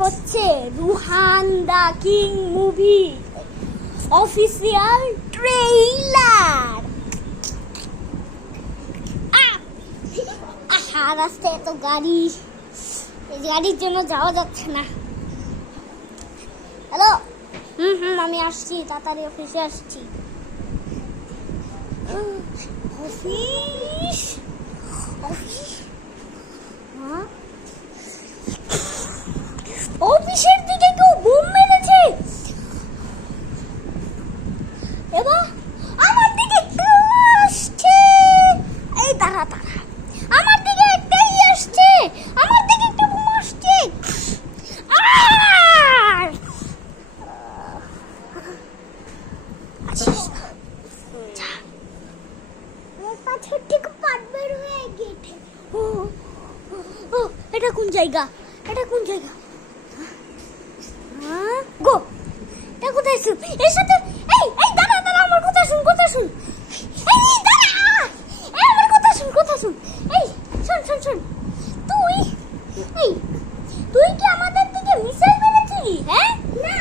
হচ্ছে Ruhan the king movie official trailer. রাস্তায় এত গাড়ি, এই গাড়ির জন্য যাওয়া যাচ্ছে না। হ্যালো, আমি আসছি, তাড়াতাড়ি অফিসে আসছি। অফিস অফিসের দিকে কেউ বোম মেরেছে। এবার আমার দিকে কেউ আসছে। এই দাঁড়া, আমার দিকে একটাই আসছে, আমার দিকে একটা বোম আসছে। এটা কোন জায়গা? এটা কোন জায়গা? গো, এটা কোথায় শুন? এর সাথে এই দাঁড়া, আমার কথা শুন। এই দাঁড়া, আমার কথা শুন। এই শোন। তুই কি আমাদের দিকে মিসাইল মেরেছিলি? হ্যাঁ না,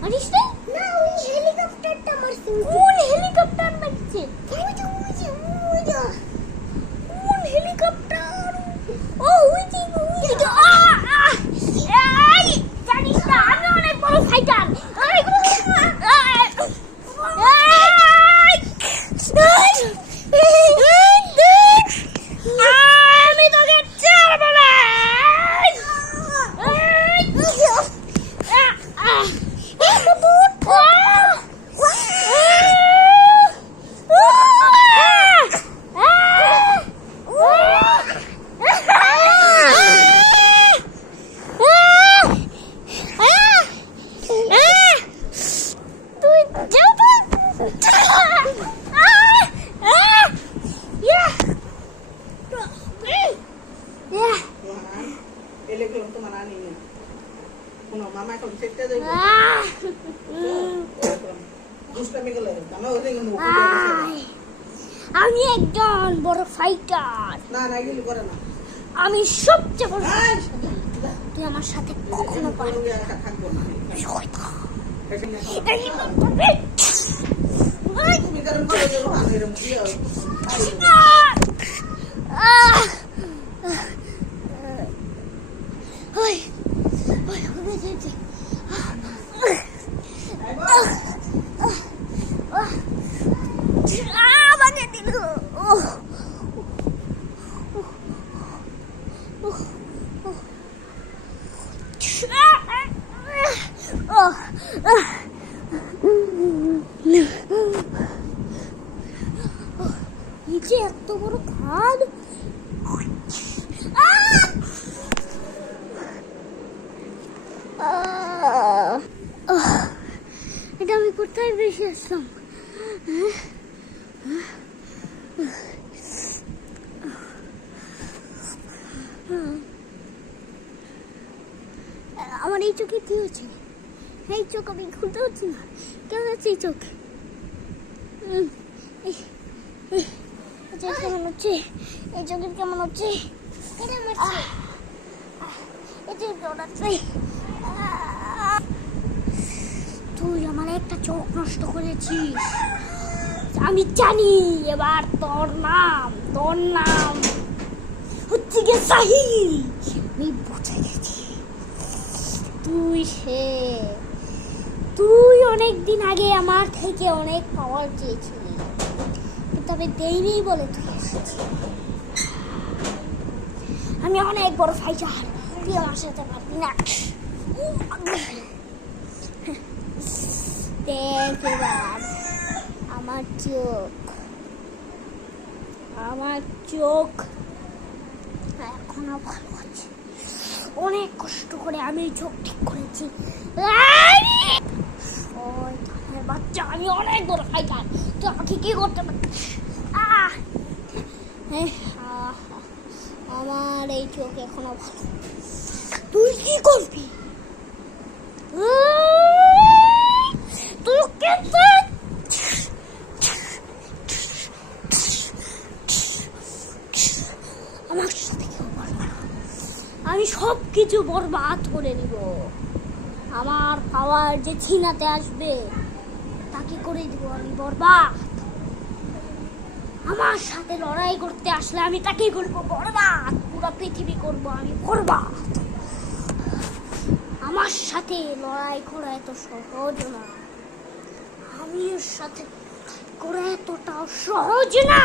মারিস না, ওই হেলিকপ্টারটা মারছে। কোন হেলিকপ্টার মারছে? ওই যে কোন হেলিকপ্টার? ও ওই যে জানিস না, আমি অনেক বড় ফাইটার। আমি তোকে ছাড়বো না। আমি একজন বড় ফাইটার। আমি সবচেয়ে বড়। তুই আমার সাথে কখনো পারবি না। নিচে এত বড় খাদ। এটা আমি কোথায় বেশি আসলাম? আমার এই চোখে কি হচ্ছে? এই চোখ আমি খুলতে হচ্ছে না। কেমন আছে এই চোখ? কেমন হচ্ছে এই চোখের? কেমন হচ্ছে? তুই আমার একটা চোখ নষ্ট করেছিস, আমি জানি। এবার তোর নাম হচ্ছে গিয়ে সাহিল। আমি বুঝে গেছি তুই অনেকদিন আগে আমার থেকে অনেক পাওয়ার চেয়েছিলি, কিন্তু আমি দেইনি বলে তুই এসেছিস। আমি অনেক বড় ফাইটার, তুই আমার সাথে পারবি না। দেখ এবার আমার চোখ এখনো ভালো আছে। অনেক কষ্ট করে আমি চোখ ঠিক করেছি। বাচ্চা, আমি অনেক বড় ফাইটার, তুই আমাকে কি করতে পারছিস? আমার এই চোখ এখনো ভালো। তুই কি করবি? আমার সাথে কেউ বলবে না। আমি সব কিছু বরবাদ করে নিব। আমার পাওয়ার যে ছিনাতে আসবে তাকে করে দিব আমি বরবাদ। আমার সাথে লড়াই করতে আসলে আমি তাকেই করবো বরবাদ। পুরো পৃথিবী করব আমি বরবাদ। আমার সাথে লড়াই করা এত সহজ না। আমি ওর সাথে করা এতটাও সহজ না।